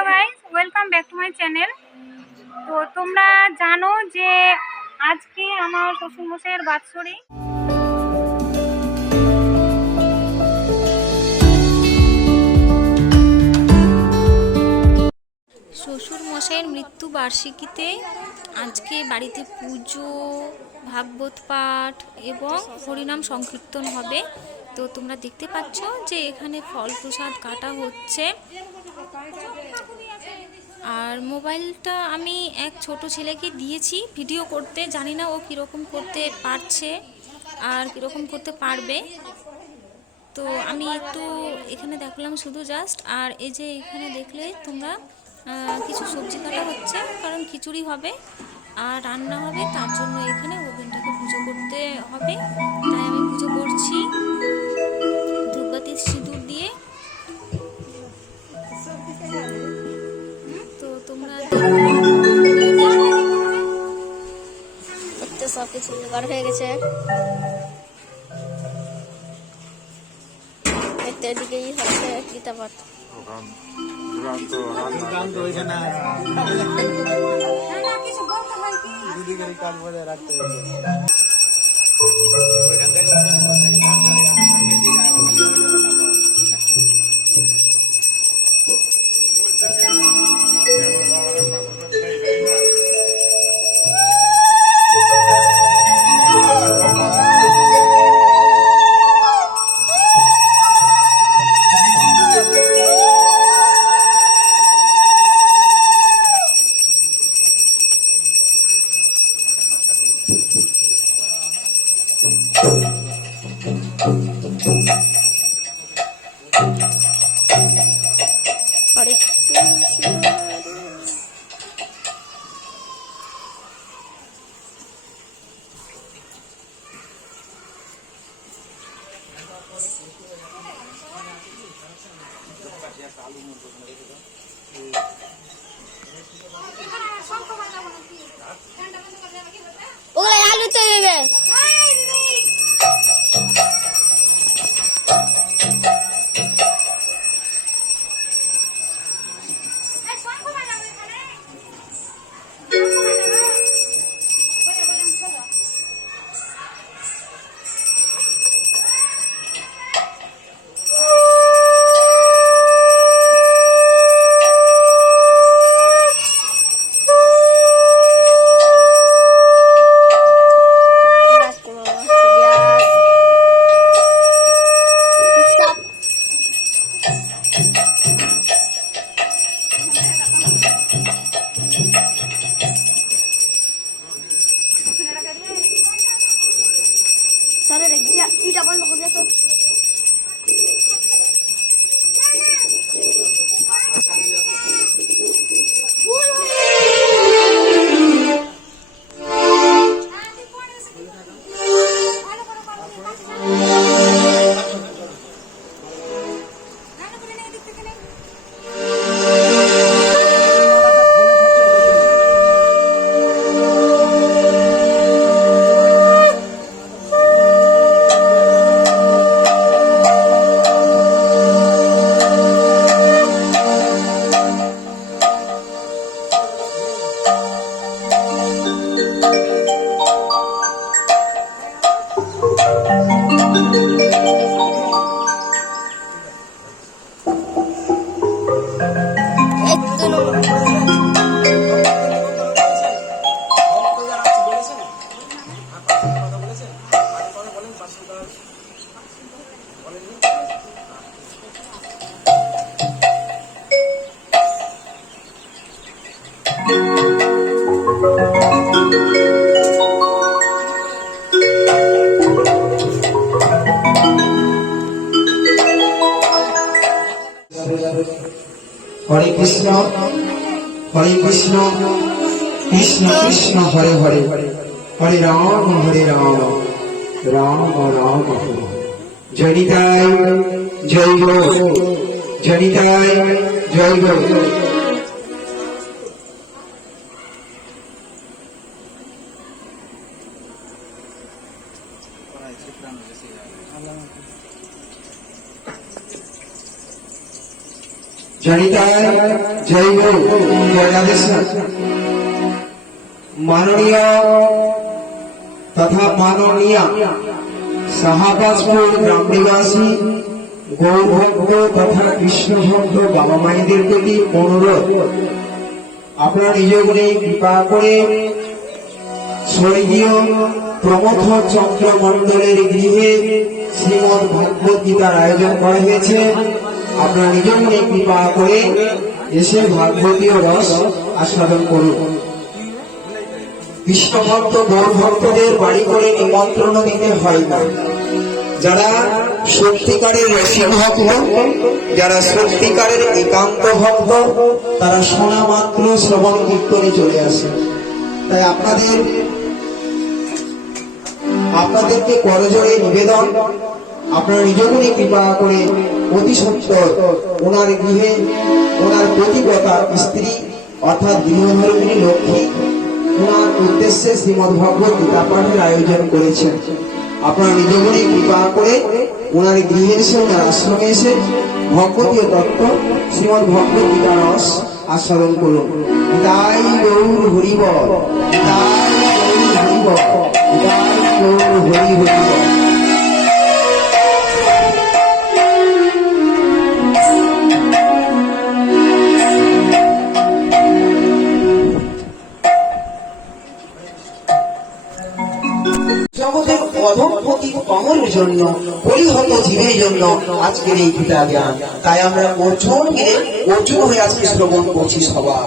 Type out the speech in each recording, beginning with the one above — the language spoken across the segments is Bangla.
Hello guys, welcome back to my channel. তো তোমরা জানো যে আজকে আমার শ্বশুরমশাইয়ের বাৎসরিক। শ্বশুরমশাইয়ের মৃত্যুবার্ষিকীতে আজকে বাড়িতে পুজো, ভাগবত পাঠ এবং হরিনাম সংকীর্তন হবে। তো তোমরা দেখতে পাচ্ছ যে এখানে ফল প্রসাদ কাটা হচ্ছে। আর মোবাইলটা আমি এক ছোট ছেলেকে দিয়েছি ভিডিও করতে, জানি না ও কীরকম করতে পারছে আর কীরকম করতে পারবে। তো আমি একটু এখানে দেখলাম শুধু জাস্ট। আর এই যে এখানে দেখলে তোমরা কিছু সবজি কাটা হচ্ছে, কারণ খিচুড়ি হবে আর রান্না হবে, তার জন্য এখানে ওভেনটাকে পুজো করতে হবে। তাই আমি পুজো করছি ধূপবাতি সিঁদুর দিয়ে। তো তোমরা সব কিছু জোগাড় হয়ে গেছে। এদিকেই হচ্ছে গীতা পাঠ। ওগুলো আলু তো দেবে। Sare regia, ita bol ho gaya to. হরে কৃষ্ণ কৃষ্ণ কৃষ্ণ হরে হরে, হরে রাম রাম রাম হরে। জনিতায় জয় গো, জনিতায় জয় গো। জনিতায় জয় গো জয় রাধেশ্যাম। মাননীয় তথা মাননীয়া শাহবাজপুর গ্রাম নিবাসী গৌরভক্ত তথা কৃষ্ণ ভক্ত বাবা মায়েদের প্রতি অনুরোধ, আপনারা নিজ গুণে কৃপা করে স্বর্গীয় প্রমথ চন্দ্র মণ্ডলের গৃহে শ্রীমদ ভগবত গীতার আয়োজন করা হয়েছে। আপনারা নিজ গুণে কৃপা করে এসে ভাগবতীয় রস আস্বাদন করুন। কৃষ্ণ ভক্ত গৌর ভক্তদের বাড়ি করে নিমন্ত্রণ দিতে হয় না। যারা সত্যিকারের রসিক ভক্ত, যারা সত্যিকারের একান্ত ভক্ত, তারা শোনা মাত্র শ্রবণ কীর্তনে চলে আসে। তাই আপনাদেরকে করজোড়ে নিবেদন, আপনারা নিজগুণে কৃপা করে অতি সত্তর ওনার গৃহে ওনার প্রতিপতা স্ত্রী অর্থাৎ গৃহধর্মিণী লক্ষ্মী ওনার উদ্দেশ্যে শ্রীমদ ভগবত গীতা পাঠের আয়োজন করেছেন। আপনারা নিজগুণে কৃপা করে ওনার গৃহে এসে ওনার আশ্রমে এসে ভগবতীয় তত্ত্ব শ্রীমদ ভগবত গীতা রস আস্বাদন করুন। তাই গৌর হরিবল, তাই গৌর হরিবল, তাই গৌর হরি হরিবল। জগতের অধঃপতি কমলের জন্য, পরিহত জীবের জন্য আজকের এই গীতা জ্ঞান। তাই আমরা অর্জুন মিলে অর্জুন হয়ে আজকে শ্রবণ করছি। সবাই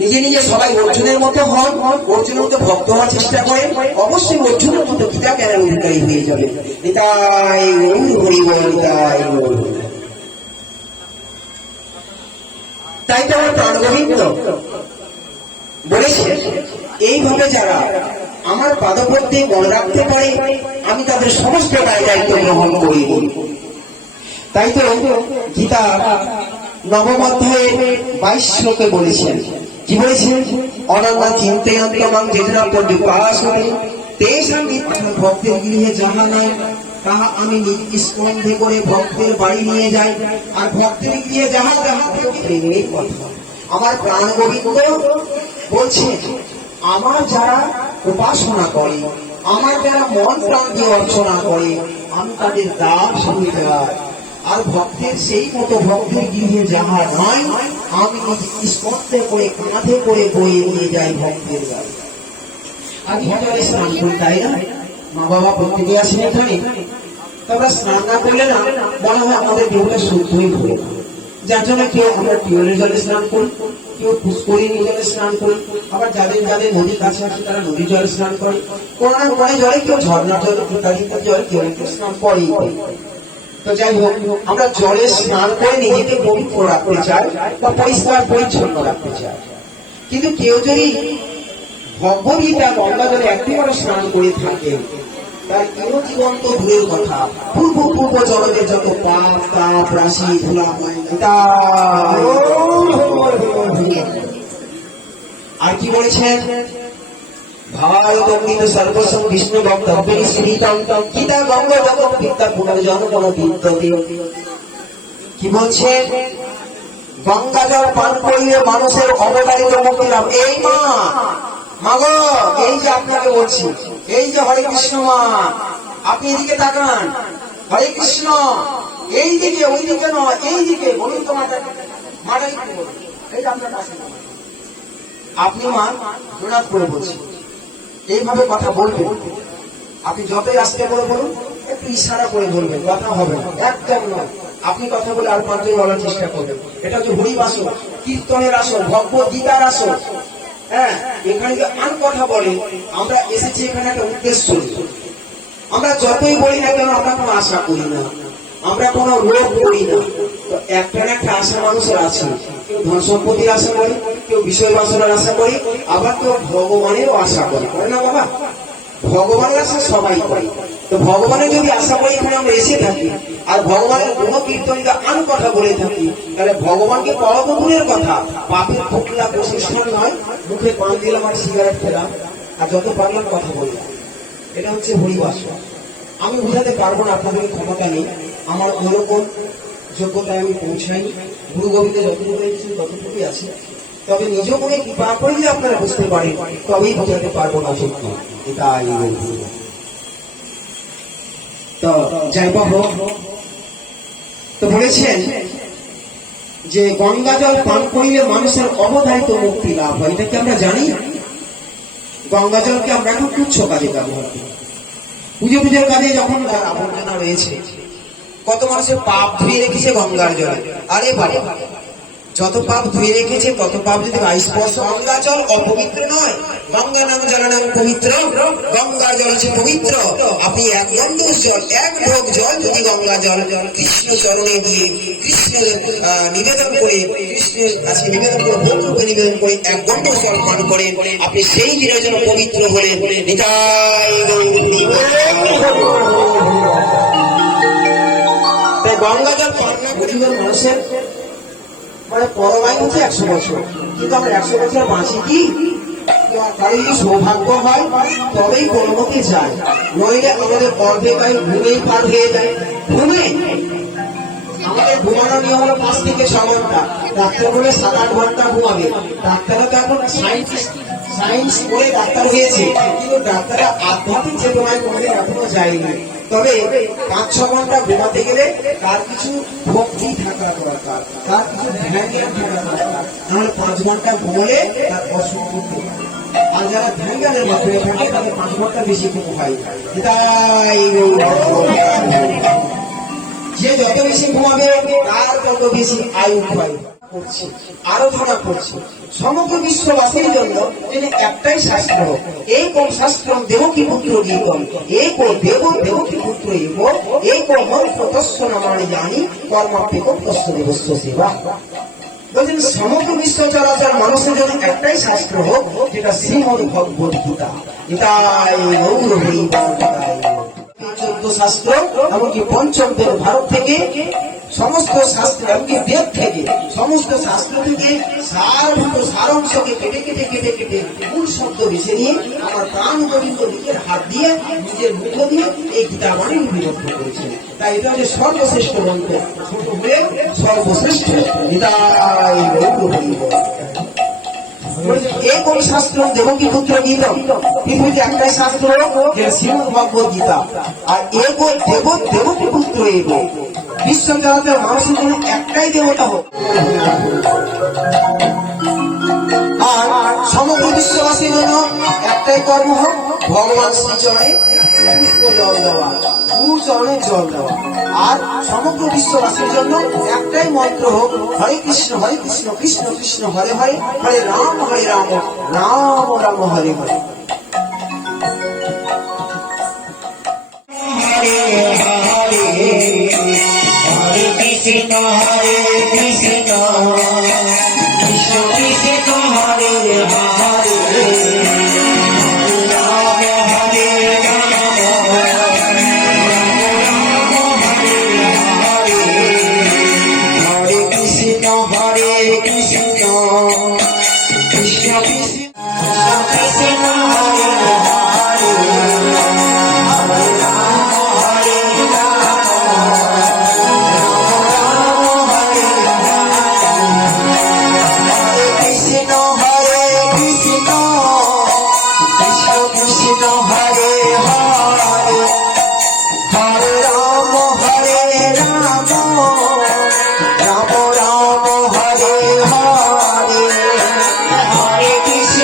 নিজে নিজে সবাই অর্জুনের মতো হন, অর্জুনের মতো ভক্ত হওয়ার চেষ্টা করেন, অবশ্যই অর্জুনের মতো গীতা জ্ঞানের অধিকারী হয়ে যাবে। নিতাই গৌর হরি বল, নিতাই গৌর হরি। তাই তো আমার প্রাণগোবিন্দ বলেছে, এইভাবে যারা আমার পাদপদ্মে মনে রাখতে পারে আমি তাদের সমস্ত দায়িত্ব গ্রহণ করি। তাই তো গীতা নবম অধ্যায়ে 22 শ্লোকে বলেছেন, কি বলেছেন? অনন্য চিন্তয়ন্তমাং যেজনা পর্যুপাসতে তেষাং নিত্যং ভক্তের গৃহে যাহা নাই তাহা আমি স্কন্ধে করে ভক্তের বাড়ি নিয়ে যাই। আর ভক্তের গৃহে যাহা তাহা প্রেমের কথা। আমার প্রাণ গোবিন্দ বলছে, আমার যারা উপাসনা করে, আমার যারা মন প্রাণ দিয়ে অর্চনা করে, আমি তাদের দাস হয়ে যাই। আর ভক্তের সেই মতো ভক্তের গৃহে যাহা নয় আমি স্কন্ধে করে কাঁধে করে বয়ে নিয়ে যাই ভক্তের বাড়ি। আর ভিতরে স্নান করি, তাই না? মা বাবা প্রত্যেকে আসেন এখানে, তোমরা স্নান না করলে না মনে হয় আমাদের দেহটা শুদ্ধই ভরে। যার জন্য কেউ আমরা টিউবের জলে স্নান করি, কেউ পুষ্করিণী জলে স্নান করি, আবার যাদের যাদের নদীর কাছে আছে তারা নদীর জলে স্নান করে, কোনো না কোনো জলে কেউ ঝর্ণা জল ইত্যাদি জলে কেউ কেউ স্নান করেই করে। তো যাই হোক, আমরা জলে স্নান করে নিজেকে পবিত্র রাখতে চাই বা পরিষ্কার পরিচ্ছন্ন রাখতে চাই। কিন্তু কেউ যদি ভগবত গীতা গঙ্গা জলে একটিবার স্নান করে থাকে, তার জীবন তো দূরের কথা, পূর্ব জগতের যত পাপ তাপ রাশি ধুলা আর কি বলেছেন? ভারতঙ্গিত সর্বসং বিষ্ণু বক্তব্যে শ্রীতম গীতা গঙ্গা জগৎ বিদ্যা পুনর্জন কোন বিদ্যতে। কি বলছেন? গঙ্গা জল পান করিলে মানুষের অবতারিত মুক্তি লাভ। এই মা মাগো, এই যে আপনাকে বলছি, এই যে হরে কৃষ্ণ মা, আপনি এদিকে তাকান, হরে কৃষ্ণ, এই দিকে ওই দিকে নয়, এই দিকে বলুন তো মাটা মাটা এই যে আপনার কাছে আপনি মা জোনাথ করে বলছি, এইভাবে কথা বলবেন। আপনি যতই আসতে করে বলুন, একটু ইশারা করে বলবেন, কথা হবে না, একদম নয়। আপনি কথা বলে আর পাঁচজন বলার চেষ্টা করবেন। এটা হচ্ছে হরি আসর, কীর্তনের আসর, ভগবত গীতার আসর। হ্যাঁ, এখানে যে আর কথা বলে, আমরা এসেছি এখানে একটা উদ্দেশ্য। আমরা যতই বলি না কেন, আমরা কোনো আশা করি না, আমরা কোনো লোভ করি না। তো একটা না একটা আশা মানুষের আছে। কেউ ধন সম্পত্তির আশা করে, কেউ বিষয় বাসনার আশা করে, আবার কেউ ভগবানেরও আশা করে না বাবা? ভগবানের আশা সবাই করে। তো ভগবানের যদি আশা করি এখানে আমরা এসে থাকি, আর ভগবানের কোনো কীর্তনীতে আন কথা বলে থাকি, তাহলে ভগবানকে পাওয়া তো দূরের কথা, পাপের ফুটলা প্রশিক্ষণ নয়, মুখে পান দিলাম আর সিগারেট খেলাম আর যত পারলাম কথা বললাম। এটা হচ্ছে হরিবাসনা। আমি বুঝাতে পারবো না, আপনাদের ক্ষমতা নেই। আমার ওরকম যোগ্যতায় আমি পৌঁছাইনি। গুরু গোবিন্দ যতটুকু হয়েছে ততটুকুই আছে। তবে নিজ মনে কৃপা করলে আপনারা বুঝতে পারেন, তবেই বোঝাতে পারবো না সত্য। এটাই তো যাই হোক, তো বলেছেন যে গঙ্গা জল পান করিলে মানুষের অবধারিত মুক্তি লাভ হয়। এটা কি আমরা জানি? গঙ্গা জলকে আমরা এখন তুচ্ছ কাজে ব্যবহার করি। পুজোর কাজে যখন তার আবর্জনা রয়েছে, কত মানুষের পাপ ধুয়ে রেখেছে গঙ্গার জলে। আরে বাবা, যত পাপ ধুয়ে রেখেছে তত পাপ যদি স্পর্শ। গঙ্গা জল অপবিত্র নয়, গঙ্গা নাম জল নাম পবিত্র। গঙ্গা জল হচ্ছে পবিত্র। আপনি এক গন্ডুষ জল, এক ঢোক জল যদি গঙ্গা জল কৃষ্ণ চরণে দিয়ে কৃষ্ণের নিবেদন করে, কৃষ্ণের কাছে নিবেদন করে, ভক্তকে নিবেদন করে এক গন্ডুষ জল পান করেন, আপনি সেই দিনের জন্য পবিত্র হলে নিতাই গঙ্গা জল পান না করিবার মানুষের মানে পরমায়ু হচ্ছে 100 বছর, কিন্তু আমরা 100 বছর বাঁচি কি? কারণ যদি সৌভাগ্য হয় তবেই কর্মতে যায়, নইলে আমাদের অর্ধেক আয়ু ঘুমেই পার হয়ে যায়। ঘুমে আমাদের ঘুমানোর নিয়ম হলো 5 থেকে 6 ঘন্টা। ডাক্তার বলে 7-8 ঘন্টা ঘুমাবে। ডাক্তাররা তো এখন সায়েন্স করে ডাক্তার হয়েছে, কিন্তু ডাক্তাররা আধ্যাত্মিক চেতনায় কোনোদিন এখনো যায়নি। তবে 5-6 ঘন্টা ঘুমাতে গেলে তার কিছু ভক্তি থাকা দরকার, তার কিছু ধ্যান থাকা দরকার। নাহলে 5 ঘন্টা ঘুমলে তার অসুখ হতে পারে। আর যারা ধ্যান জ্ঞানের মাধ্যমে থাকে তাদের 5 ঘন্টা বেশি ঘুম হয়। তাই যে যত বেশি ঘুমাবে তার তত বেশি আয়ু হয়। আরো ধরা পড়ছে সমগ্র বিশ্ববাসীর জন্য তিনি একটাই শাস্ত্র, এই কোন শাস্ত্র দেবকী পুত্র গীতম, এই কোন দেবকী পুত্র ইব, এই কোন মন্ত্র তস্য নামানি জানি কর্মাপ্যক তস্য দেবস্য সেবা। বলছেন সমগ্র বিশ্ব চরাচর মানুষের জন্য একটাই শাস্ত্র হোক, যেটা শ্রীমদ ভগবত গীতা। এটাই গৌর হরিবল। 14 শাস্ত্র এমনকি পঞ্চম বেদ, ভারত থেকে সমস্ত শাস্ত্র এমনকি বেদ থেকে সমস্ত শাস্ত্র থেকে সারাংশকে কেটে কেটে কেটে কেটে মূল শব্দ বেছে নিয়ে আমার প্রাণ গোবিন্দ নিজের হাত দিয়ে নিজের মুখ দিয়ে এই গীতা বাণী বিভক্ত করেছে। তাই এটা হচ্ছে সর্বশ্রেষ্ঠ গ্রন্থ, ছোট হয়ে সর্বশ্রেষ্ঠ। এটাই এই কোন শাস্ত্র দেবকী পুত্র গীতম, পৃথিবীতে একটাই শাস্ত্র যেটা শ্রীমদ ভগবত গীতা। আর এগো দেবকী পুত্র এগো বিশ্ব জগতের মানুষের জন্য একটাই দেবতা হোক। আর সমগ্র বিশ্ববাসীর জন্য একটাই কর্ম হোক, ভগবান শ্রীচরণে পুষ্প জল দেওয়া, গুরু চরণে জল দেওয়া। আর সমগ্র বিশ্ববাসীর জন্য একটাই মন্ত্র হোক, হরে কৃষ্ণ কৃষ্ণ কৃষ্ণ হরে হরে, হরে Ram Ram Ram Hare Hare. Hare Krishna Krishna Krishna Hare Hare Rama Hare Rama Rama Hare Hare Hare Krishna Krishna Krishna Hare Hare Krishna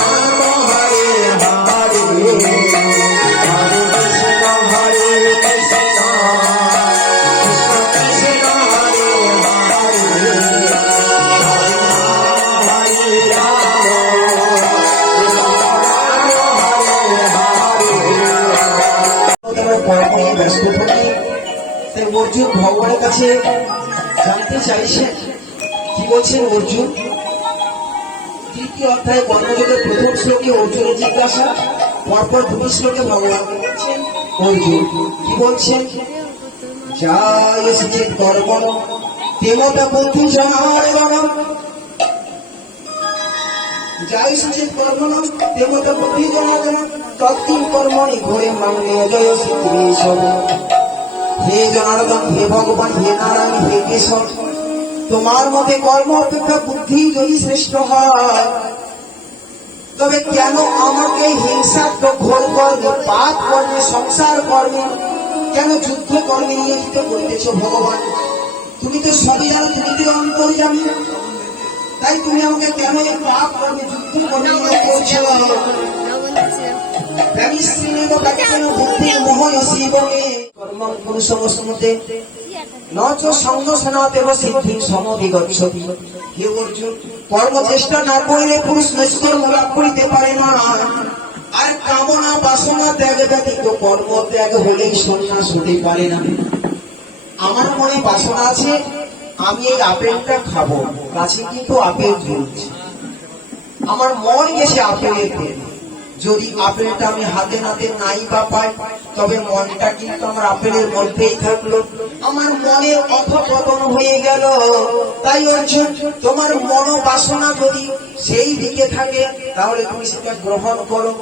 Ram Hare Hare Hare Krishna হরে কৃষ্ণ কৃষ্ণ কৃষ্ণ হরে হরে হরে রাম কর্মে ব্যস্ত থাকি। তাই অর্জুন ভগবানের কাছে জানতে চাইছেন, কি বলছেন অর্জুন? তৃতীয় অধ্যায় কর্মযোগের প্রথম শ্লোকে অর্জুনের জিজ্ঞাসা, পরপর দুটি শ্লোকে ভগবান বলছেন অর্জুন কি বলছেন? যায় চেত কর্মণ তেমতা বন্ধু জনার গণ, যায় চেত কর্মণ তেমতা বন্ধু জনার গণ, তৎকিং কর্মণি ঘোরে মাঙ্গে জয় শ্রীকেশব। হে জনার্দন, হে ভগবান, হে নারায়ণ, হে কেশব, তোমার মতে কর্ম অপেক্ষা বুদ্ধি যদি শ্রেষ্ঠ হয়, তবে কেন আমাকে হিংসাত্মক ঘোর কর্মে, পাপ কর্মে, সংসার কর্মে, কেন যুদ্ধ কর্মে নিয়োজিত করিতেছ ভগবান? তুমি তো সবই জানো, তুমি তো অন্তর্যামী, তাই তুমি আমাকে কেন এই পাপ কর্মে, যুদ্ধ কর্মে নিয়োগ করছো? কর্মং পুরুষং স্মৃতে নচ সঙ্গ সনাতেব সিদ্ধি সমধিগচ্ছতি। হে অর্জুন, কর্মচেষ্টা না করিলে পুরুষ নৈষ্কর্ম লাভ করিতে পারে না। আর কামনা বাসনা ত্যাগ ব্যতীত কর্ম ত্যাগ হলেই সন্ন্যাস হতে পারে না। আমার মনে বাসনা আছে, আমি এই আপেলটা খাবো, কাছে কিন্তু আপেল ঝুলছে, আমার মন গেছে আপেলের প্রেম। যদি আপেলটা আমি হাতে নাতে নাই বা পাই, তবে মনটা কিন্তু আমার আপেলের মধ্যেই থাকলো, আমার মনের অধঃপতন হয়ে গেল। তাই অর্জুন, তোমার মনোবাসনা যদি সেই দিকে থাকে, তাহলে তুমি সেটা গ্রহণ করো।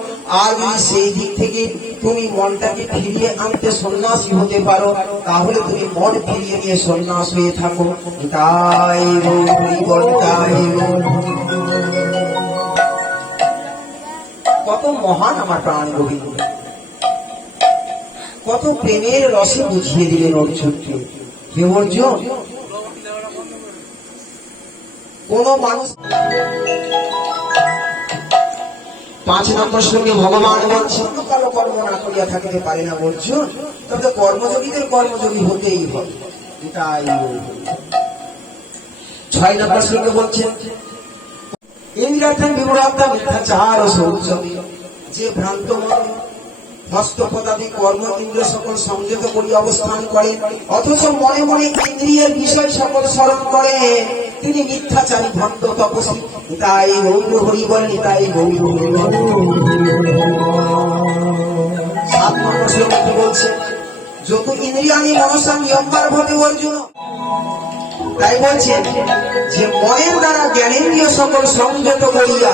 আর যদি সেই দিক থেকে তুমি মনটাকে ফিরিয়ে আনতে সন্ন্যাসী হতে পারো, তাহলে তুমি মন ফিরিয়ে নিয়ে সন্ন্যাস হয়ে থাকো। তাই কত মহান আমার প্রাণ গোবিন্দ, কত প্রেমের রসে বুঝিয়ে দিলেন অর্জুনকে। হে অর্জুন, কোন মানুষ 5 নম্বর শ্লোকে ভগবান বলছেন, কালো কর্ম না করিয়া থাকিতে পারে না অর্জুন, তবে কর্মযোগীদের কর্মযোগী হতেই হবে। তাই 6 নম্বর শ্লোকে বলছেন, ইন্দ্রার্থন বিমূঢ়াত্মা মিথ্যাচার শৌচমি। যে ভ্রান্ত মনে হস্তপদাদি কর্ম ইন্দ্রিয় সকল সংযত করি অবস্থান করে, অথচ মনে মনে ইন্দ্রিয়ের বিষয় সকল স্মরণ করে, তিনি মিথ্যাচারী ভক্ত তপস্বী। তাই গৌর হরি বলেন, তাই গৌর হরি বলেন। 7 নম্বর শ্লোকে কি বলছে? যত ইন্দ্রিয়ানি মনসা নিয়ম্বার ভবে অর্জুন। তাই বলছেন যে মনের দ্বারা জ্ঞানেন্দ্রিয় সকল সংযত করিয়া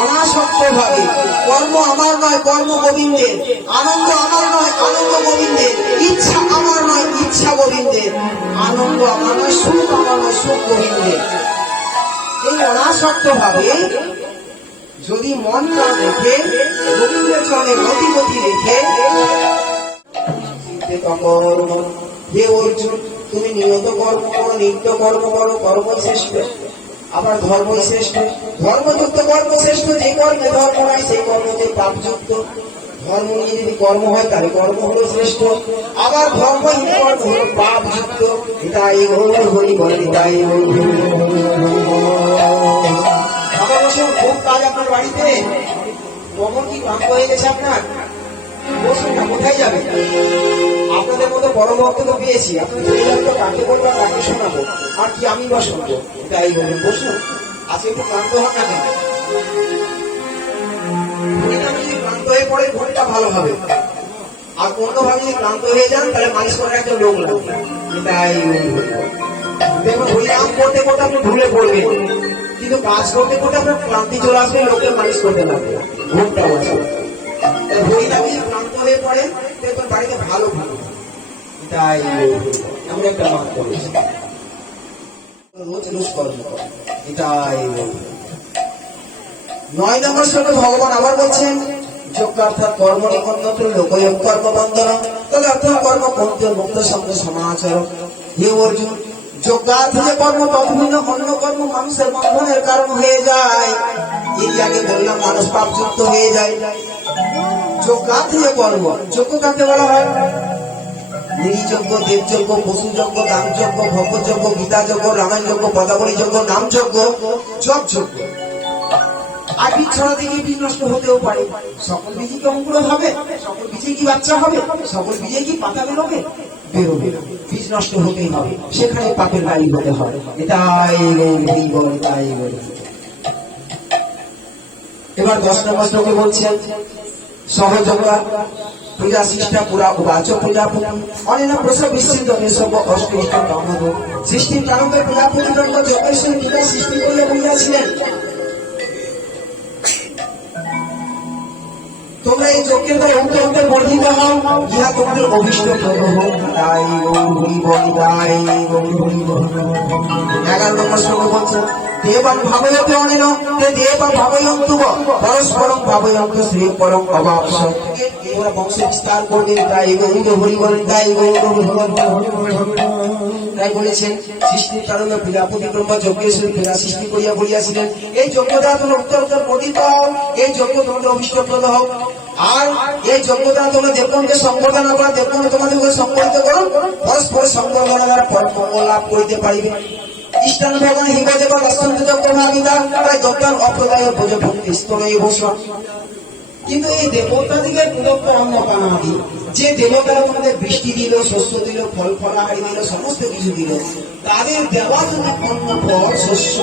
অনাসক্ত ভাবে, কর্ম আমার নয় কর্ম গোবিন্দের, আনন্দ আমার নয় আনন্দ গোবিন্দের, ইচ্ছা আমার নয় ইচ্ছা গোবিন্দের, আনন্দ আমার নয় সুখ আমার নয় সুখ গোবিন্দের। এই অনাসক্ত ভাবে যদি মনটা রেখে গোবিন্দের চরণে মতিগতি রেখে, হে অর্জুন, তুমি নিয়ত কর্ম করো, নিত্য কর্ম করো, কর্মই শ্রেষ্ঠ। আবার ধর্মই শ্রেষ্ঠ, ধর্মযুক্ত কর্ম শ্রেষ্ঠ। যে কর্মে ধর্ম নয় সেই কর্মতে পাপযুক্ত। ধর্ম নিয়ে যদি কর্ম হয় তাহলে কর্ম হলো শ্রেষ্ঠ, আবার ধর্মহীন কর্ম হলো পাপযুক্ত। এটাই হরি বলে, এটাই আমার বছর খুব কাজ আপনার বাড়িতে, কখন কি ক্লান্ত হয়ে গেছে আপনার? বসুন না, কোথায় যাবে? আপনাদের মতো বড় ভক্ত তো পেয়েছি, আপনি চলে যাবেন তো কাকে বলবো, কাকে শোনাবো, আর কি আমি বা শুনবো? তাই বলুন, বসুন। আজকে একটু ক্লান্ত হন না কেন? যদি ক্লান্ত হয়ে পড়ে ঘুমটা ভালো হবে, আর অন্যভাবে যদি ক্লান্ত হয়ে যান তাহলে মালিশ করার একটা লোক লাগবে। তাই দেখুন, হরিনাম করতে করতে আপনি ঢুলে পড়বেন, কিন্তু কাজ করতে করতে আপনার ক্লান্তি চলে আসবে, লোকের মালিশ করতে লাগবে, ঘুমটা বসবে। হরিনামে ক্লান্ত হয়ে পড়ে দেখবেন বাড়িতে ভালো ভালো। তাই এমন একটা মাত করেছে, রোজ রোজ কর্ম করে। এটাই 9 নম্বর শ্লোকে ভগবান আবার বলছেন, যোগ অর্থাৎ কর্ম নিবন্ধন লোকয়োগ কর্ম বন্ধন, তবে অর্থাৎ কর্ম পন্থ মুক্ত শব্দ সমাচার। হে অর্জুন, যোগ্যার্থ যে কর্ম তদ্ভিন্ন অন্য কর্ম মানুষের বন্ধনের কারণ হয়ে যায়। এই আগে বললাম মানুষ পাপযুক্ত হয়ে যায়। যোগ্যার্থ যে কর্ম, যোগ্য কাকে বলা হয়? নিরিযজ্ঞ, দেবযজ্ঞ, পশুযজ্ঞ, দানযজ্ঞ, ভোগযজ্ঞ, গীতাযজ্ঞ, রামায়ণ যজ্ঞ, পদাবলী যজ্ঞ, নামযজ্ঞ, জপ যজ্ঞ। আর বীজ ছড়াতে গিয়ে বীজ নষ্ট হতেও পারে। সকল বীজই কি অঙ্কুর হবে? সকল বীজে কি বাচ্চা হবে? সকল বীজে কি পাতা বেরোবে? বেরোবে না। বীজ নষ্ট হতেই হবে, সেখানে পাপের বাড়ি হতে হবে। এটাই বল, তাই বল। এবার 10 নম্বর শ্লোকে বলছেন সহযোগা পূজা সৃষ্টা পুরা উবাচ প্রজাপতি অনেনা প্রসব বিচ্ছিন্ন নিঃসব অষ্টৈষ্ট ব্রহ্মদ সৃষ্টির কারণে প্রজাপতি দণ্ড যোগেশ্বর পূজা সৃষ্টি করে বলিয়াছিলেন, তোমরা এই যজ্ঞের দ্বারা অন্তর বর্ধিত হও, ইহা তোমাদের অভিষ্ট প্রদ হোক। তাই গৌরী বলি, তাই গৌরী বলি। 11 নম্বর শ্লোক বলছেন দেবান ভাবয়তে অনেন তে দেবা ভাবয়ন্তুব পরস্পরং ভাবয়ন্তু শ্রী পরং অবাপস। তোমরা বংশ বিস্তার করবে, তাই গৌরী হরি বলেন, তাই গৌরী তাই বলেছেন সৃষ্টির কারণে প্রজাপতি ব্রহ্মা যজ্ঞেশ্বর পূজা সৃষ্টি করিয়া বলিয়াছিলেন, এই যজ্ঞ দ্বারা তোমরা উত্তর বর্ধিত হও, এই যজ্ঞ তোমাদের অভিষ্টপ্রদ হোক। আর এই যজ্ঞ দ্বারা তোমরা দেবগণকে সম্বোধনা করা, দেবগণ তোমাদেরকে সম্বোধিত করো, পরস্পর সম্বোধনা দ্বারা পরম লাভ করিতে পারিবে। ইষ্টান ভগবান হিমদেব অত্যন্ত যজ্ঞ ভাবিতা তাই যজ্ঞান অপ্রদায় ভোজ ভক্তি স্তনয় ভূষণ। কিন্তু এই দেবতাদিগের প্রদত্ত অন্ন পানাদি, যে দেবতারা তোমাদের বৃষ্টি দিল, শস্য দিল, ফল ফলাহারি দিল, সমস্ত কিছু দিল, তাদের দেওয়া তুমি অন্ন ফল শস্য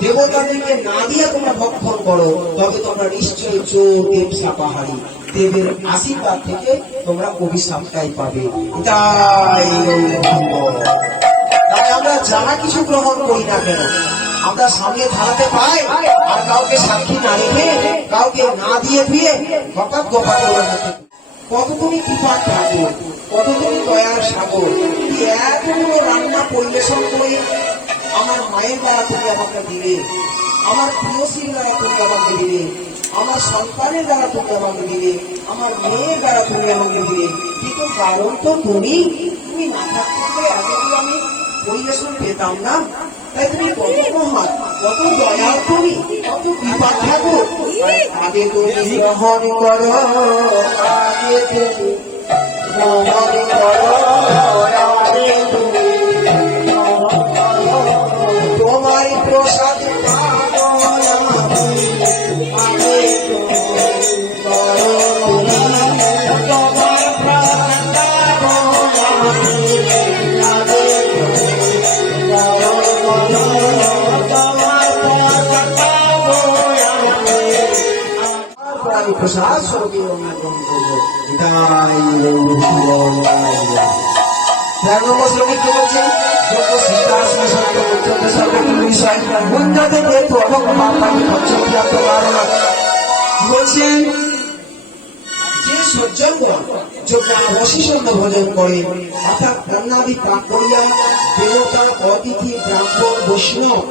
দেবতাদেরকে না দিয়ে তোমরা ভক্ষণ করো, তবে তোমরা নিশ্চয় চোর দেব সাপাহারি দেবের আশীর্বাদ থেকে তোমরা অভিশাপটাই পাবে। তাই আমরা যারা কিছু গ্রহণ করি না কেন, আমরা সামনে ধারাতে পাই আর কাউকে সাক্ষী না রেখে, কাউকে না দিয়ে দিয়ে হঠাৎ গোপাল কত তুমি কৃপার ঠাকুর, কত তুমি দয়ার সাগর, এতগুলো রান্না পরিবেশন করে আমার মায়ের দ্বারা তুমি আমাকে দিলে, আমার প্রিয়সীর দ্বারা তুমি আমাকে দিলে, আমার সন্তানের দ্বারা তুমি আমাকে দিলে, আমার মেয়ের দ্বারা তুমি আমাকে দিলে, কিন্তু কারণ তো তুমি না থাকতে এতগুলো আমি পরিবেশন পেতাম না। তাই তুমি কত মহান, কত দয়া, তুমি কত কৃপা ঠাকুর। আগে তুমি গ্রহণ করো, আগে তুমি গ্রহণ করো, আগে তুমি তোমার প্রসাদ পাবো আমি, আগে তুমি করো, তোমার প্রসাদ পাবো আমি, আগে প্রসাদ স্বরূপে আমরা গ্রহণ করবো। বলছেন যে সজ্জনগণ যজ্ঞ অবশিষ্ট ভোজন করে, অর্থাৎ অন্নাদি ত্যাগ করিয়া দেবতা, অতিথি, ব্রাহ্মণ, বৈষ্ণব,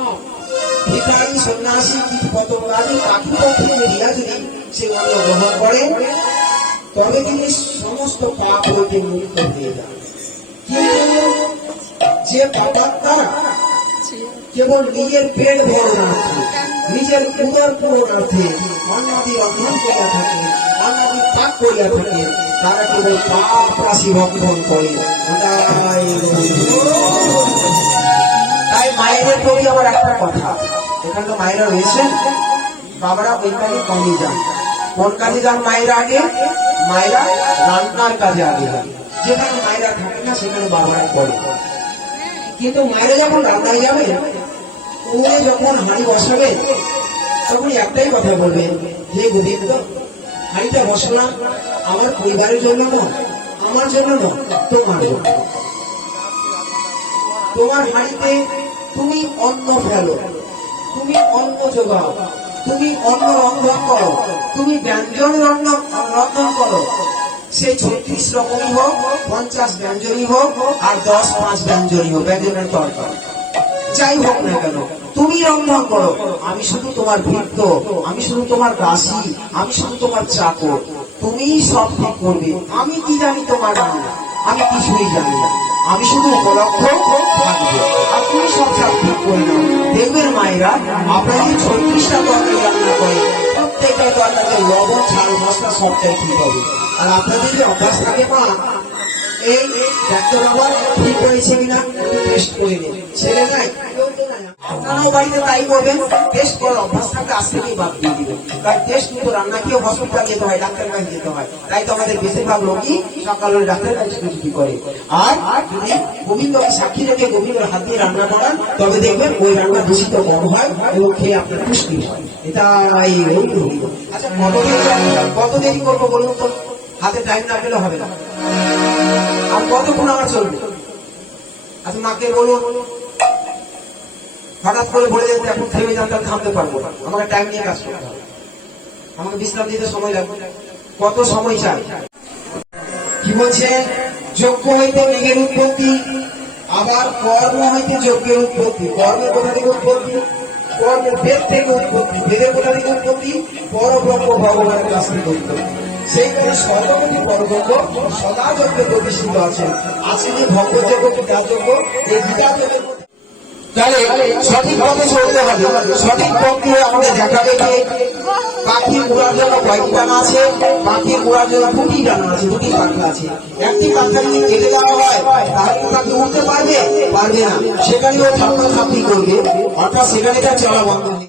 ভিখারি, সন্ন্যাসী, কীটপতঙ্গাদি পাখি পক্ষী মিলিয়া যদি সে অন্ন গ্রহণ করে, তবে তিনি সমস্ত পাপ হইতে মুক্ত হয়ে যান। কিন্তু যে পাপাত্মা কেবল নিজের পেট ভরণার্থে, নিজের উদর পূরণার্থে অন্নাদি রন্ধন করিয়া থাকে, অন্নাদি পাক করিয়া থাকে, তারা কেবল পাপ রাশি ভক্ষণ করে। তাই মায়েদের প্রতি আমার একটা কথা, এখানে তো মায়েরা রয়েছেন, বাবারা ওই কাজে কমই যান। কোন কাজে যান মায়েরা আগে? মায়েরা রান্নার কাজে আগে যান। যেখানে মায়েরা থাকে না সেখানে বাবারা পড়ে। কিন্তু মায়েরা যখন রান্নায় যাবে, উনি যখন হাঁড়ি বসাবে, তখন একটাই কথা বলবে, হে গোবিন্দ, হাঁড়িটা বসালাম আমার পরিবারের জন্য নয়, আমার জন্য নয়, তোমার জন্য। তোমার হাঁড়িতে তুমি অন্ন ফেলো, তুমি অন্ন যোগাও, তুমি অন্ন রন্ধন করো, তুমি ব্যঞ্জন রন্ধন করো। সে 36 রকমই হোক, 50 ব্যঞ্জনই হোক, আর 10-5 ব্যঞ্জনই হোক, ব্যঞ্জনের তরকারি যাই হোক না কেন, তুমি রন্ধন করো। আমি শুধু তোমার ভৃত্য, আমি শুধু তোমার দাসী, আমি শুধু তোমার চাকর, তুমিই সব ঠিক করবে। আমি কি জানি তোমার রান্না, আমি কিছুই জানি না, আমি শুধু উপলক্ষ থাকবো, আর তুমি সব ঠিক করে নাও। দেখবেন মায়েরা, আপনারা যদি 36টা তরকারি রান্না করে প্রত্যেকটা তরকারিতে লবণ ঝাল মশলা সবটাই ঠিক হবে। আর আপনাদের যদি অভ্যাস থাকে মা, এই ডাক্তার আবার ঠিক হয়েছে কিনা একটু টেস্ট করে নিন, ছেলে নাই আপনারাও বাড়িতে তাই করবেন, টেস্ট করার অভ্যাস থাকলে আজ থেকেই বাদ দিয়ে দিবেন। কারণ টেস্ট কিন্তু রান্না খেয়ে হসপিটাল যেতে হয়, ডাক্তার কাছে যেতে হয়, তাই তো আমাদের বেশিরভাগ লোকই সকালের ডাক্তার কাছে ছুটি করে। আর যদি গোবিন্দকে সাক্ষী রেখে গোবিন্দর হাত দিয়ে রান্না করান, তবে দেখবেন ওই রান্না দূষিত কম হয় এবং খেয়ে আপনার পুষ্টি হয়। এটা আচ্ছা, কত দেরি করবো বলুন তো? হাতে টাইম না পেলে হবে না। আর কতক্ষণ আমার চলবে? আচ্ছা মাকে বলুন, হঠাৎ করে বলে যেতে এখন থেমে যান, তাহলে থামতে পারবো না, আমাকে টাইম নিয়ে কাজ করতে হবে, আমাকে বিশ্রাম দিতে সময় লাগবে। কত সময় চাই? কি বলছে? যজ্ঞ হইতে মেঘের উৎপত্তি, আবার কর্ম হইতে যজ্ঞের উৎপত্তি। কর্মের কোথা থেকে উৎপত্তি? কর্মের বেদ থেকে উৎপত্তি। বেদের কোথা থেকে উৎপত্তি? পরব্রহ্ম ভগবানের কাছ থেকে উৎপত্তি। সেই কারণে সর্বপতি পরব্রহ্ম সদা যজ্ঞে প্রতিষ্ঠিত আছেন। আছে যে ভগবত যজ্ঞ, গীতা যজ্ঞ, এই গীতা যজ্ঞের মধ্যে তাহলে সঠিক পথে চলতে হবে। সঠিক পথ দিয়ে আমাদের দেখা দেখে পাখির উড়ার জন্য কয়েকটি ডানা আছে, পাখির উড়ার জন্য 2টি ডানা আছে, 2টি পাখি আছে। একটি পাখা যদি কেটে দেওয়া হয় তাহলে পাখি উঠতে পারবে? পারবে না, সেখানে ও ধাপ্পি করবে, অর্থাৎ সেখানে তার চলা বন্ধ হয়ে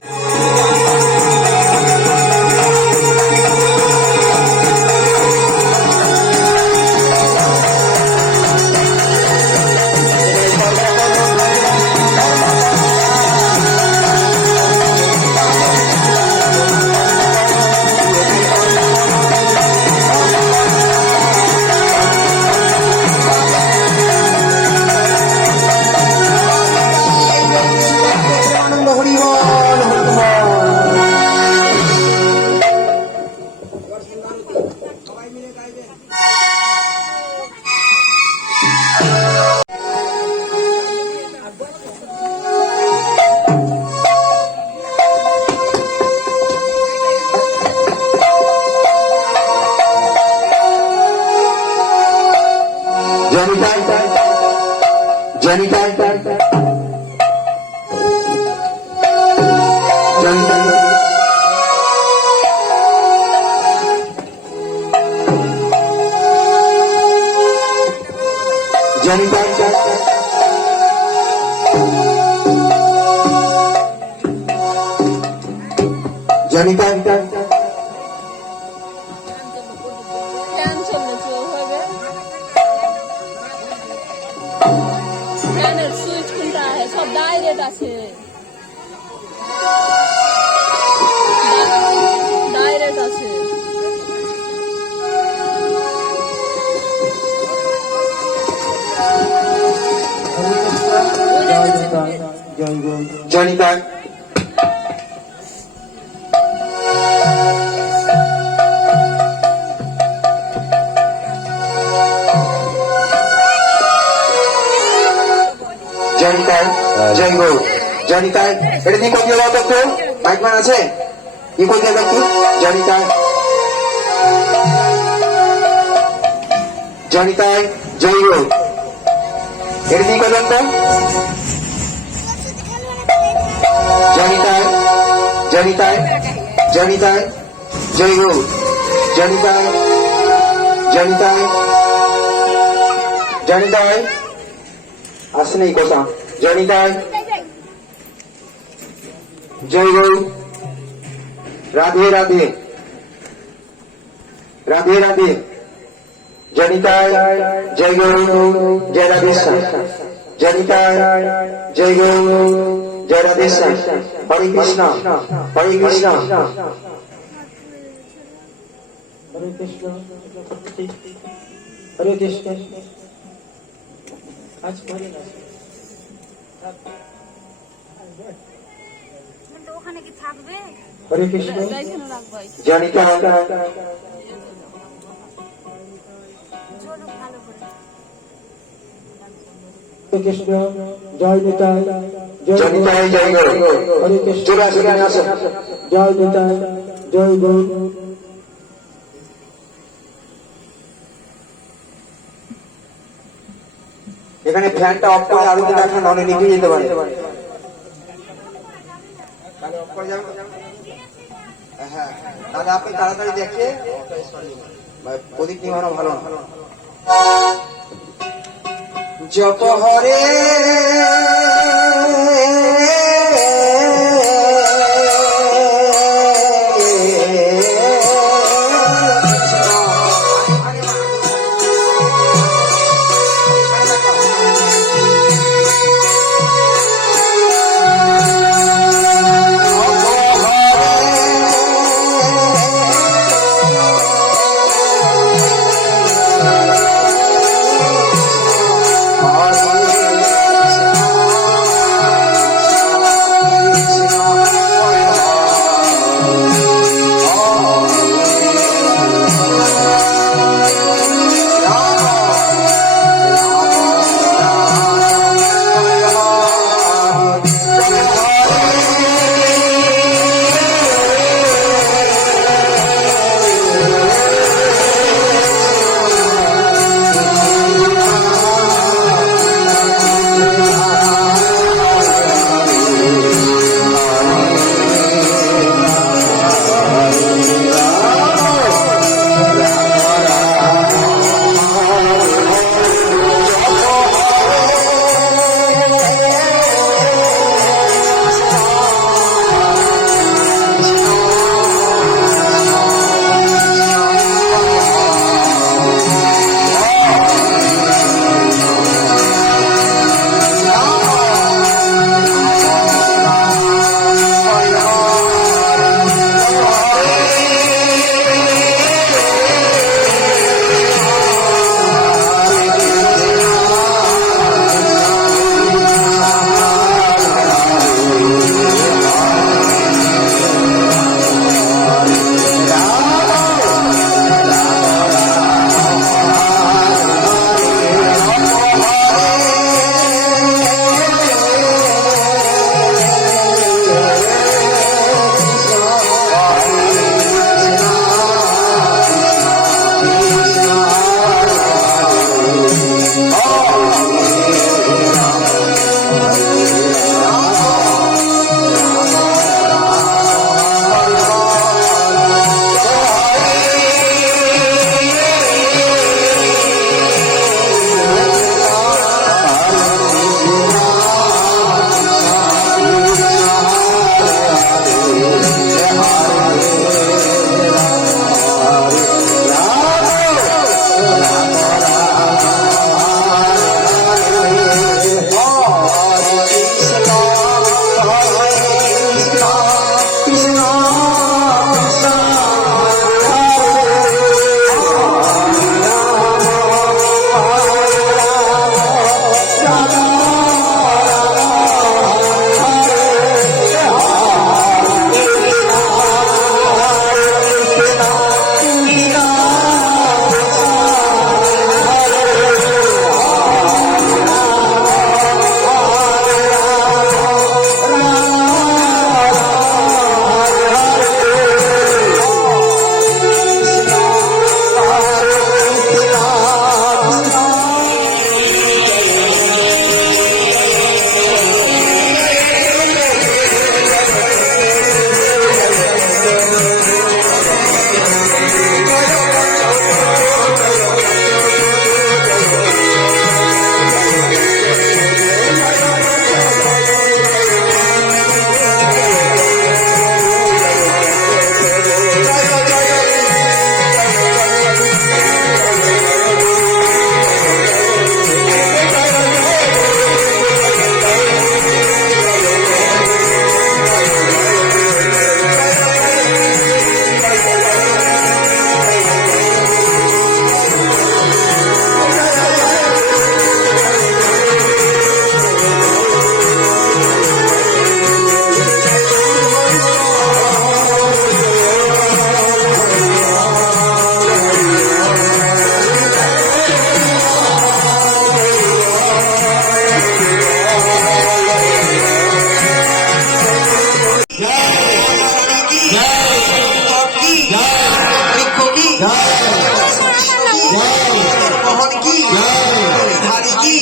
ফ্যানের সুইচ কোনটা আছে? সব ডাইরেক্ট আছে, ডাইরেক্ট আছে। জনিতা জয় গো জনিতায়, এটা নিয়ে কোথায় যাওয়া তো মাইকম্যান আছে? কি কোথায় যাবো? জনিতায় জনিতায় জয় গো, এটা নিয়ে করবেন তো? জনিতায় জনিতায় জনিতায় জয় গো, জনিতায় জনিতায় জনিতায় আসে নেই কথা। জনিতায় জয় গৌ, রাধে রাধে রাধে রাধে। জনিতায় জয় গৌ, জয় রাধেশ্যাম। জনিতায় জয় গৌ, জয় রাধেশ্যাম। হরে কৃষ্ণ হরে কৃষ্ণ হরে কৃষ্ণ হরে কৃষ্ণ। আজ পরে না ওখানে কি থাকবে? হরে কৃষ্ণ। জনিতা কৃষ্ণ জয় নিতাই, জয় নিতাই জয় গৌ। হরে কৃষ্ণ। চলে আসো, আসো। জয় নিতাই জয় গৌ। এখানে ফ্যানটা অফ করে আলোতে রাখা নলে নিভে যেতে পারে। তাহলে অফ করে যাবে। হ্যাঁ, তাহলে আপনি তাড়াতাড়ি দেখে প্রদীপ নিভানো ভালো না। যত হরে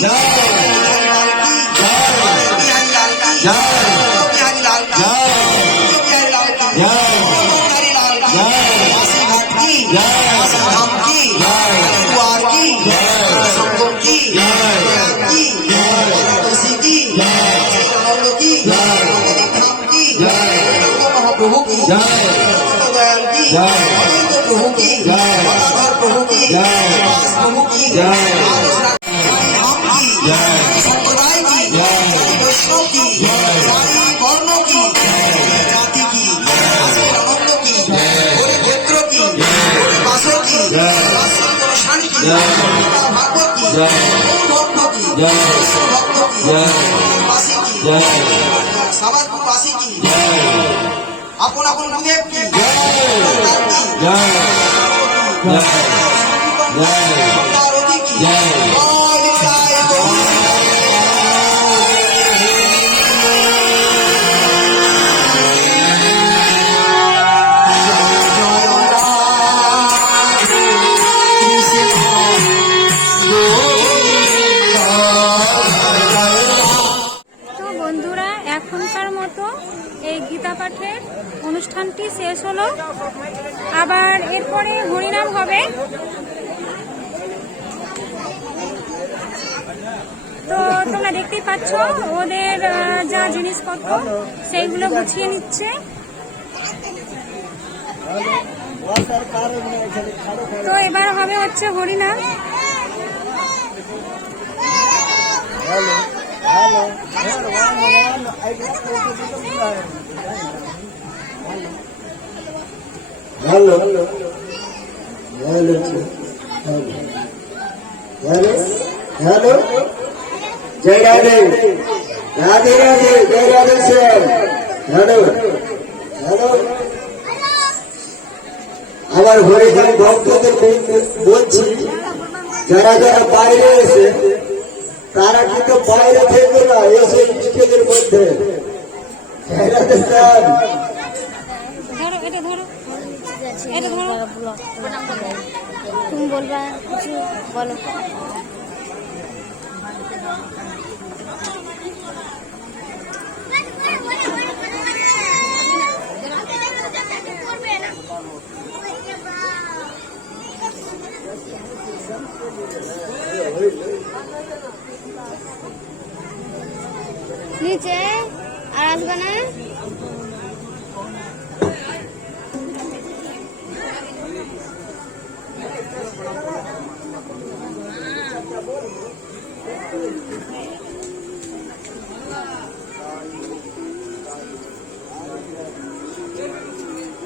जय राम की कुआर की संगम की की तुलसी की आनंद की धाम की महाप्रभु की दयाल की अनंत प्रभु की गदाधर प्रभु की दास प्रभु की धाम की संप्रदाय की वैष्णव की सारी वर्णों की जाति की आनंद की गोत्र की बासों की शान की भागवत की भक्त की भक्त की वासी की समाजवासी की अपन अपन गुरुदेव की मंदारोती की তো বন্ধুরা এখনকার মতো এই গীতা পাঠের অনুষ্ঠানটি শেষ হলো। আবার এরপরে হরিনাম হবে। তো তোমরা দেখতেই পাচ্ছ ওদের যা জিনিসপত্র সেইগুলো গুছিয়ে নিচ্ছে। তো এবার হবে হচ্ছে হরিনাম। हेलो हेलो हेलो हेलो जय राधे राधे राधे जय राधे श्याम हेलो हेलो আমার হরিধাম ভক্তদের বলছি যারা যারা বাইরে এসে তারা কিন্তু বাইরে থেকে না এসে নিজেদের মধ্যে জয় রাধে শ্যাম ধরো এটা ধরো এটা ধরো তুমি বলবা কিছু বলো। নিচে আর আসবে না।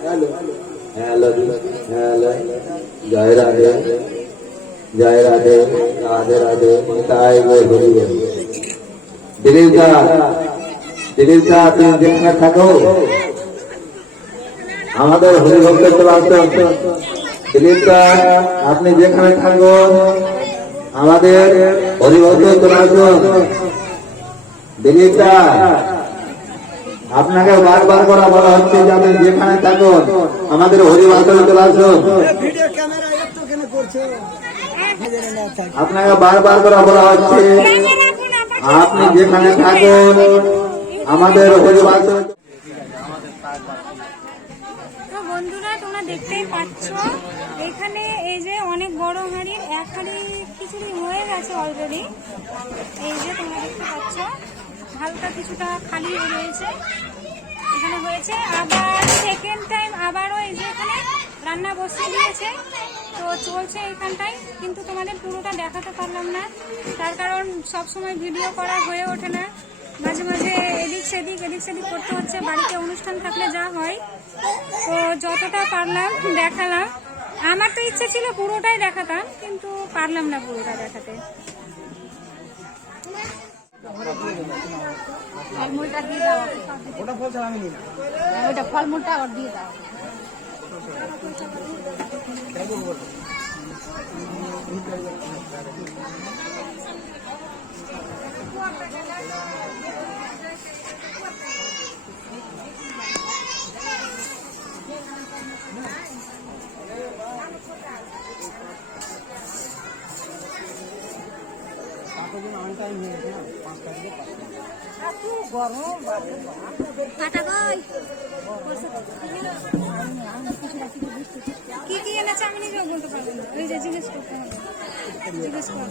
हेलो हेलो हेलो जय राधे जय राधे राधे राधे निताय गौर हरि बोल दिलीप दा তুমি যেখানে থাকো আমাদের হরিভক্ত চলে আসুন। দিলীপ দা আপনি যেখানে থাকো আমাদের হরিভক্ত চলে আসুন। দিলীপ দা আপনাকে বারবার করে বলা হচ্ছে যে আপনি যেখানে থাকুন আমাদের হরিভক্ত চলে আসুন। আপনাকে বারবার করে বলা হচ্ছে আপনি যেখানে থাকুন আমাদের হরিভক্ত। তো বন্ধুরা তোমরা দেখতেই পাচ্ছ এখানে এই যে অনেক বড় হাঁড়ির এক হাঁড়ি খিচুড়ি হয়ে গেছে অলরেডি। এই যে তোমরা দেখতে পাচ্ছ হালকা কিছুটা খালি রয়েছে এখানে হয়েছে। আবার সেকেন্ড টাইম আবারও এই যে এখানে রান্না বসিয়ে দিয়েছে। তো চলছে এখানটায়, কিন্তু তোমাদের পুরোটা দেখাতে পারলাম না, তার কারণ সব সময় ভিডিও করা হয়ে ওঠে না। মাঝে মাঝে এদিক সেদিক করতে হচ্ছে, বাড়িতে অনুষ্ঠান থাকলে যা হয়। তো যতটা পারলাম দেখালাম। আমার তো ইচ্ছে ছিল পুরোটাই দেখাতাম, কিন্তু পারলাম না পুরোটা দেখাতে। ফলমূলটা দিয়ে দাও, ওটা ফল ছাড়া আমি নিই না, ওটা ফলমূলটা আর দিয়ে দাও। কি কি এনেছ? আছে আমি নিজেও বলতে পারবো না, ওই যে জিজ্ঞেস করতে হবে, জিজ্ঞেস কর।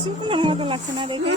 শুকনোর মতো লাগছে না দেখে।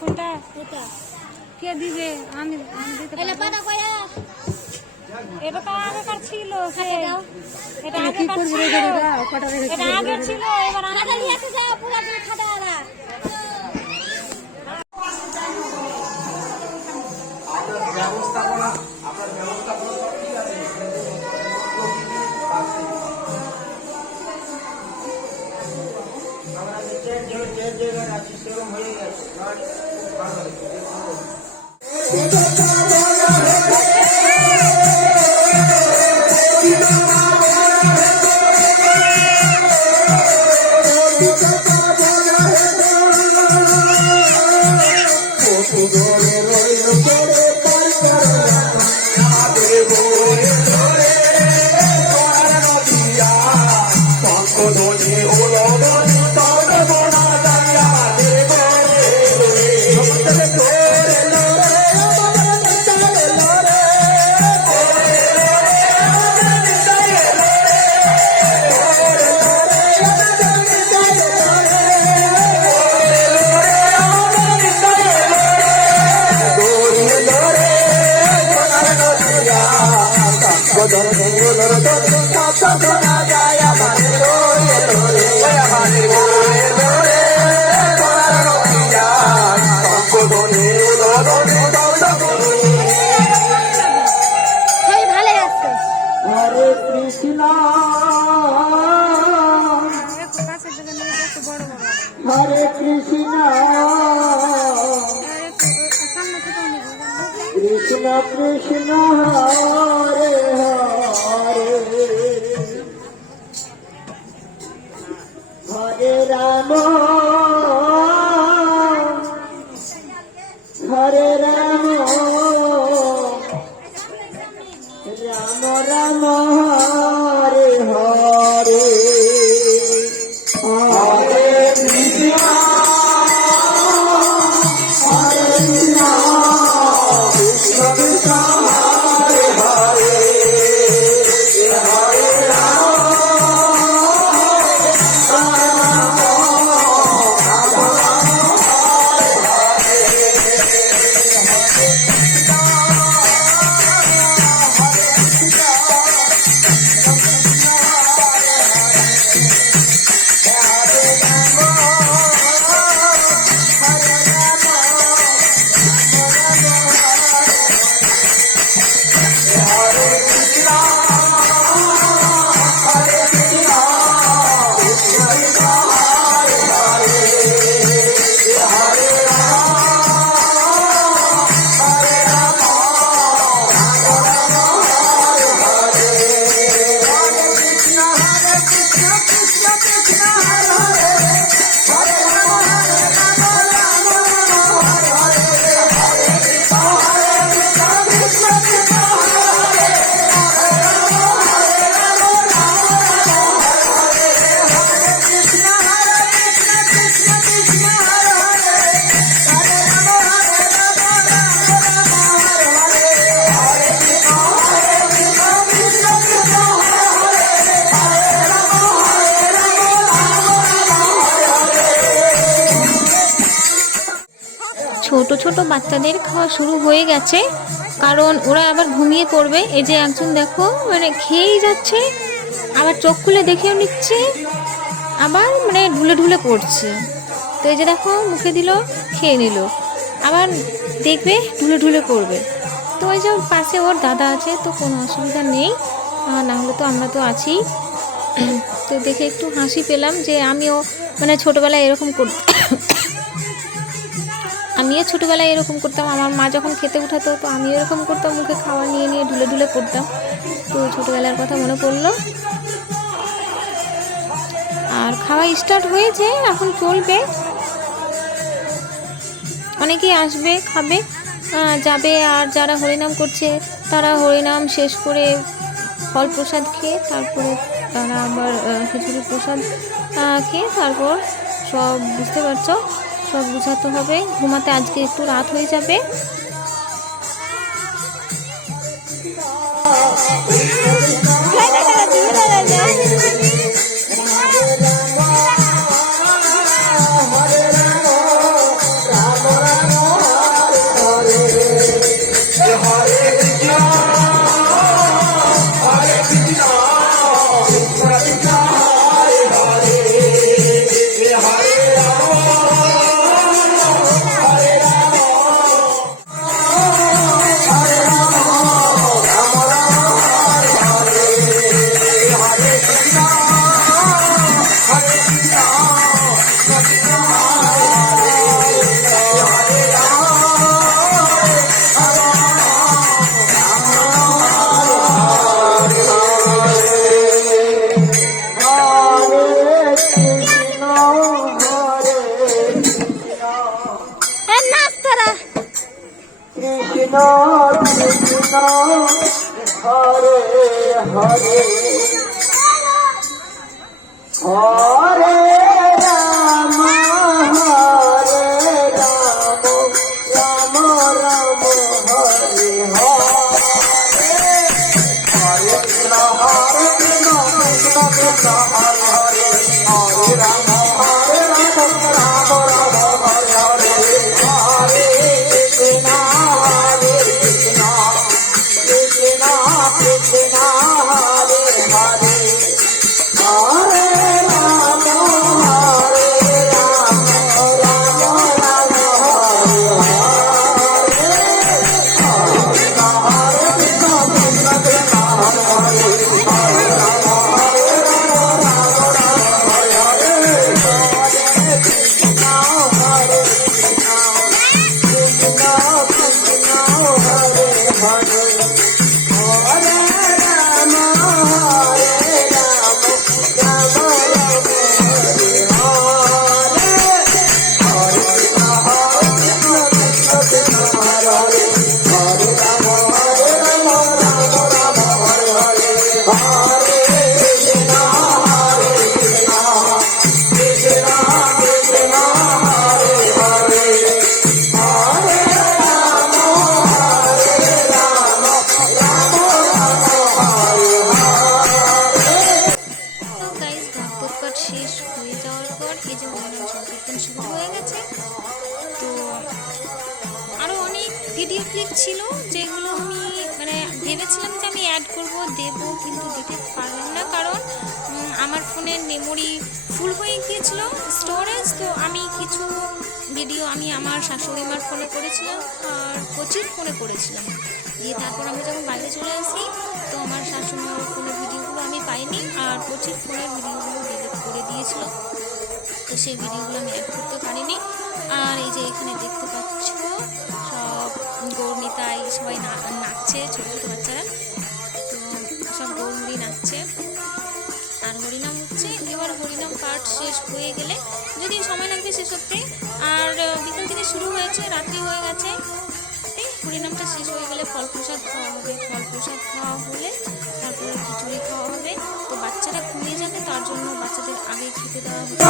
কোনটা কে দিবে? আমি দিতে পারবো। এটা তো আগেকার ছিল, এটা আগেকার ছিল, এটা আগের ছিল, এবার হরে কৃষ্ণ হরে কৃষ্ণ কৃষ্ণ কৃষ্ণ হরে হরে হরে রাম হরে রাম রাম রাম হরে হরে হরে কৃষ্ণ হরে কৃষ্ণ কৃষ্ণ কৃষ্ণ হরে হরে হরে রাম ছোট ছোট বাচ্চাদের খাওয়া শুরু হয়ে গেছে, কারণ ওরা আবার ঘুমিয়ে পড়বে। এই যে একজন দেখো মানে খেয়েই যাচ্ছে, আবার চোখ খুলে দেখেও নিচ্ছে, আবার মানে ঢুলে ঢুলে পড়ছে। তো এই যে দেখো মুখে দিল, খেয়ে নিল, আবার দেখবে ঢুলে ঢুলে পড়বে। তো ওই যে ওর পাশে ওর দাদা আছে, তো কোনো অসুবিধা নেই, না হলে তো আমরা তো আছি। তো দেখে একটু হাসি পেলাম যে আমিও মানে ছোটোবেলায় এরকম করতাম, আমিও ছোটোবেলায় এরকম করতাম। আমার মা যখন খেতে উঠাতো তো আমিও এরকম করতাম, মুখে খাবার নিয়ে নিয়ে ঢুলে ঢুলে করতাম। তো ছোটোবেলার কথা মনে পড়লো। আর খাওয়া স্টার্ট হয়েছে, এখন চলবে, অনেকেই আসবে, খাবে, যাবে। আর যারা হরিনাম করছে তারা হরিনাম শেষ করে ফল প্রসাদ খেয়ে তারপরে তারা আবার খিচুড়ি প্রসাদ খেয়ে তারপর সব, বুঝতে পারছো, সব গুছাতে হবে। ঘুমাতে আজকে একটু রাত হয়ে যাবে। শেষ হয়ে যাওয়ার পর এই যে হরিনাম সংকীর্তন শুরু হয়ে গেছে। তো আরও অনেক ভিডিও ক্লিপ ছিল যেগুলো আমি মানে ভেবেছিলাম যে আমি অ্যাড করব, দেব, কিন্তু দিতে পারলাম না, কারণ আমার ফোনের মেমোরি ফুল হয়ে গিয়েছিল, স্টোরেজ। তো আমি কিছু ভিডিও আমি আমার শাশুড়ি মার ফোনে করেছিলাম আর কোচির ফোনে করেছিলাম, দিয়ে তারপর আমি যখন বাইরে চলে আসি তো আমার শাশুড়িমার ফোনের ভিডিওগুলো আমি পাইনি, আর কোচির ফোনের ভিডিওগুলো ডিলিট করে দিয়েছিল, তো সেই ভিডিওগুলো আমি অ্যাড করতে পারিনি। আর এই যে এখানে দেখতে পাচ্ছ সব গৌরনিতাই সবাই নাচছে, ছোটো ছোটো বাচ্চারা, তো সব গৌরমুড়ি নাচছে আর হরিনাম হচ্ছে। এবার হরিনাম পাঠ শেষ হয়ে গেলে, যদি সময় লাগবে শেষ হতে, আর বিকাল থেকে শুরু হয়েছে, রাত্রি হয়ে গেছে, হরিনামটা শেষ হয়ে গেলে ফল প্রসাদ খাওয়া হবে। ফল প্রসাদ খাওয়া হলে তারপরে খিচুড়ি খাওয়া হবে। তো বাচ্চারা ঘুমিয়ে যাবে, তার জন্য বাচ্চাদের আগে খেতে দেওয়া হবে।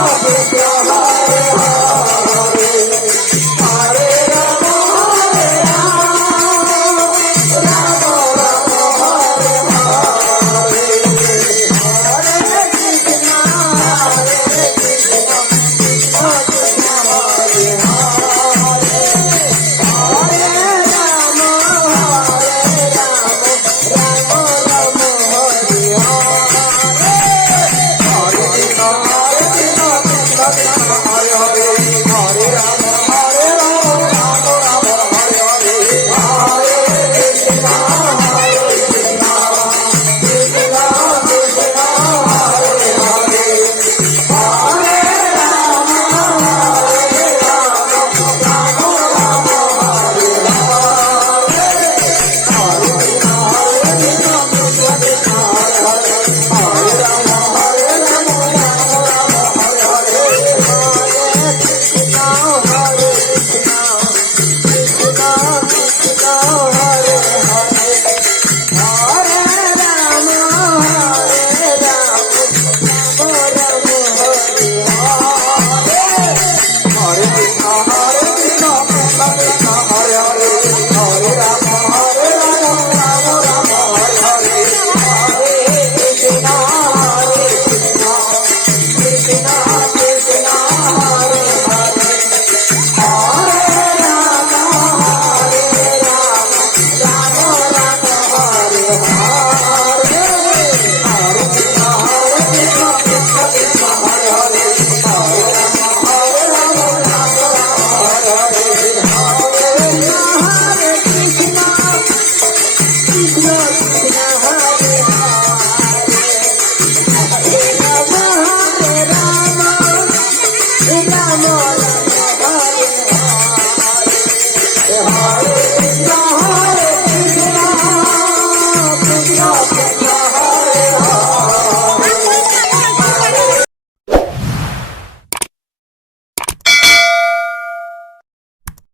जहाँ